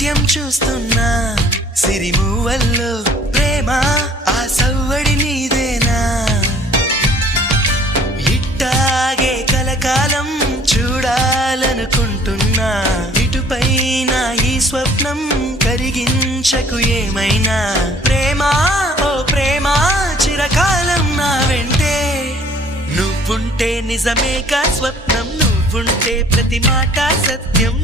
నాట్యం చూస్తున్నా సిరిమూవల్లో ప్రేమ ఆ సవ్వడి నీదేనా ఇట్టాగే కలకాలం చూడాలనుకుంటున్నా ఇటుపైన ఈ స్వప్నం కరిగించకు ఏమైనా ప్రేమ ఓ ప్రేమ చిరకాలం నా వెంటే నువ్వుంటే నిజమేగా స్వప్నం నువ్వుంటే ప్రతి మాట సత్యం